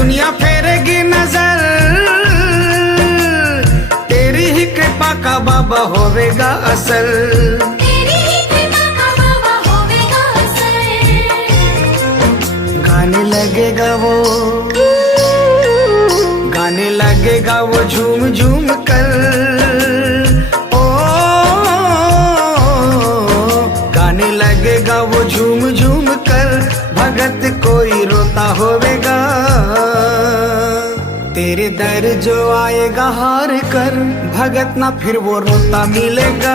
दुनिया फेरेगी नजर, तेरी ही कृपा का बाबा होवेगा असर। तेरी ही कृपा का बाबा होवेगा असर। गाने लगेगा वो, गाने लगेगा वो झूम झूम कर। ओ गाने लगेगा वो झूम झूम कर। भगत कोई रोता होवेगा, तेरे दर जो आएगा हार कर। भगत ना फिर वो रोता मिलेगा।